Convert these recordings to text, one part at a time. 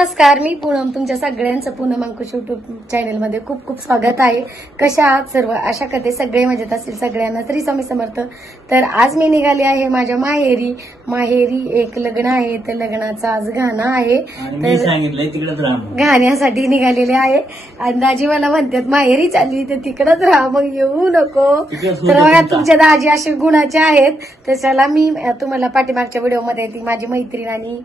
नमस्कार मी पूनम. तुमच्या सगळ्यांचं पूनम अंकुश युट्यूब चॅनलमध्ये खूप खूप स्वागत आहे. कशा आहात सर्व? आशा करते सगळे मजेत असतील. सगळ्यांना तरी स्वामी समर्थ. तर आज मी निघाली आहे माझ्या माहेरी. माहेरी एक लग्न आहे. तर लग्नाचं आज गाणं आहे. तर. गाण्यासाठी निघालेले आहे. आणि दाजी मला म्हणतात माहेरी चालली तर तिकडच राहा मग. येऊ नको. तर बघा तुमचा. तुमच्या दाजी असे गुणाचे आहेत. त्याच्याला मी तुम्हाला पाठीमागच्या व्हिडिओमध्ये ती माझी मैत्रीण आणि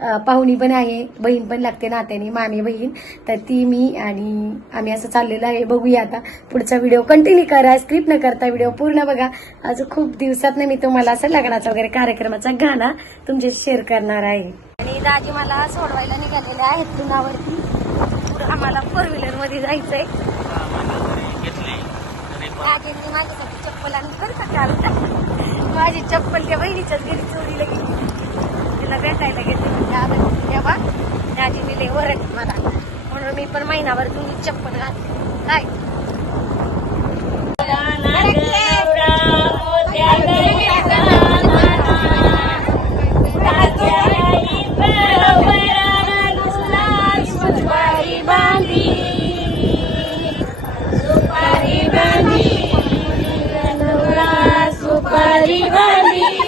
पाहुणी पण आहे बहीण पण लागते नात्याने मामी बहीण. तर ती मी आणि आम्ही असं चाललेलं आहे. बघूया आता. पुढचा व्हिडिओ कंटिन्यू करा. स्क्रिप्ट न करता व्हिडिओ पूर्ण बघा. आज खूप दिवसात मी तुम्हाला असं लग्नाचा वगैरे कार्यक्रमाचा गाणा तुमच्याशी शेअर करणार आहे. आणि दाजी मला सोडवायला निघालेले आहेत पुण्यावरती आम्हाला फोर व्हीलरमध्ये जायचंय. माझ्यासाठी चप्पल आणि बरं का काल माझी चप्पल त्या बहिणीच्याच घरी चोरीला गेली. तिला भेटायला गेले म्हणजे आता तेव्हा. दाजीने लय ओरड मला. म्हणून मी पण महिनाभर तुम्ही चप्पल घातली. काय? थोडं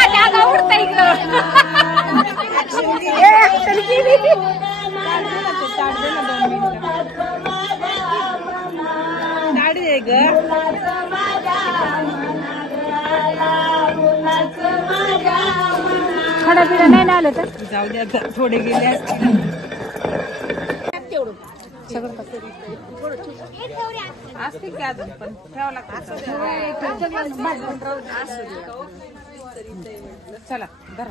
आगा आहे ग खडा पिढा नाही ना आलं तर जाऊ दे थोडे गेले असतील. असतील की अजून पण ठेवा लागतं. चला धरा.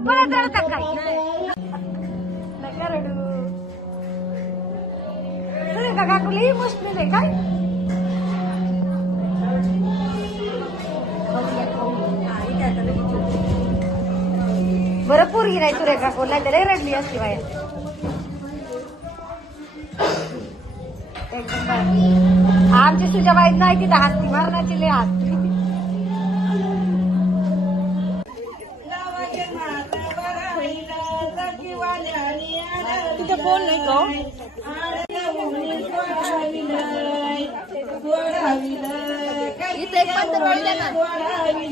बळा रडता काय नका रडू तुझे का इमोशनल आहे काय बरं पोरगी नाही सुरेखा कोण नाही तर लय रडली असती बाया आमची तुझ्या बाईत नाही तिथं हसती मरणाची लय हसती तिथे कोण नाही का?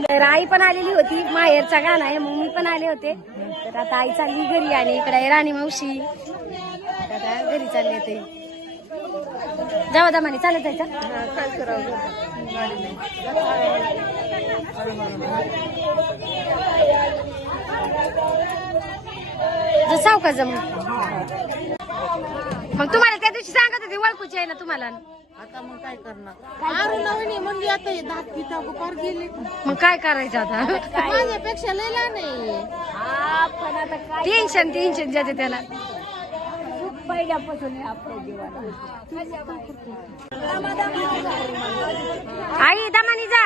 तर आई पण आलेली होती माहेरचा गाणं आहे मग मी पण आले होते. तर आता आई चालली घरी आणि इकडे आहे राणी मावशी. आता घरी चालले ते. जावा दमाने चालत जायचं. काय करावं जर सावका जम मग तुम्हाला त्या दिवशी सांगत होते ओळखूची आहे ना तुम्हाला. आता मग काय करणार? आरू नवीन म्हणजे आता हे दात पिता पार गेले. मग काय करायचं आता? माझ्यापेक्षा लय लहान आहे टेन्शन टेन्शन जाते त्याला. आई दमानी जा.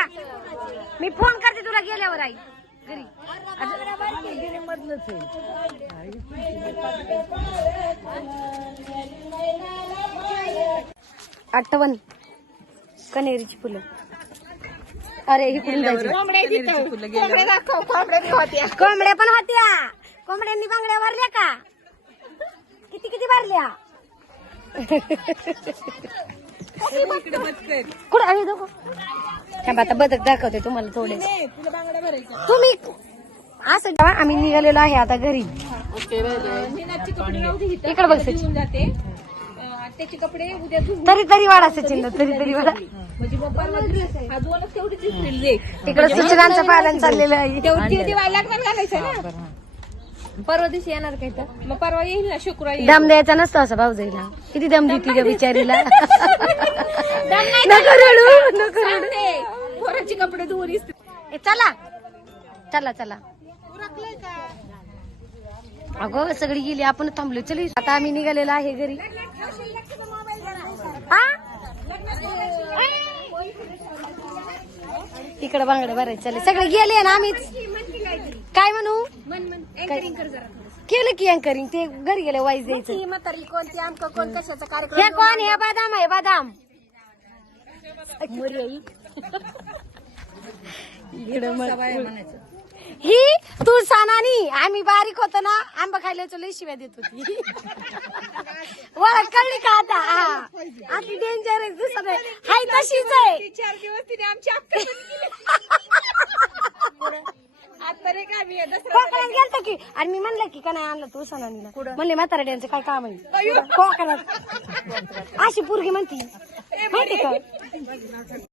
मी फोन करते तुला गेल्यावर आई. घरी. आठवण. कनेरीची फुलं. अरे इकडून कोंबड्या पण होत्या. कोंबड्यांनी बांगड्या भरल्या का? किती किती भरल्या कुठं आहे दोघं थांबा आता बदक दाखवते तुम्हाला थोडे. तुम्ही असं जेव्हा आम्ही निघालेलो आहे आता घरी. इकडे बघ सचिन. घेऊन जाते. अं, त्याचे कपडे उद्या धुवून तरी तरी वाडा सचिन तरी तरी वाडा म्हणजे ड्रेस आहे हा दोनच तिकडे सचिनांचं पालन चाललेलं आहे. तेवढी ते दिवाळी लागणार घालायचं ना? परवा दिवशी येणार काय तर मग परवा येईल ना शुक्रवारी येईल. दम द्यायचा नसतो असं भाऊजाईला किती दम देते त्या बिचारीला. नको रडू नको रडू. सांगते, पोरांचे कपडे धुवून इस्त्री ए, चला. चला चला. अगं सगळी गेली. आपण थांबलो. चल आता आम्ही निघालेलो आहे घरी. हा इकडे बांगडे भरायचे चालेल सगळे गेले ना आम्हीच. काय म्हणू? केलं की अँकरिंग ते घरी गेले वाईज द्यायचं. म्हातारी कोणती आमक कोण कशाचा कार्यक्रम हे कोण हे बदाम आहे बदाम. इकडे ही तू सानानी आम्ही बारीक होतो ना आंबा खायला लय शिव्या देत होती. ओळख कळली का आता? हा. आधी डेंजर आहे दुसरं आहे. हाय तशीच आहे. चार दिवस तिने आमची अक्कल आता रे काय मी दसरा कोकणात गेलतो की आणि मी म्हणलं की का नाही आणलं तू सणानीला म्हणले म्हातारा डॅनचं काय काम आहे? कोकणात अशी पोरगी म्हणती. माहिती का?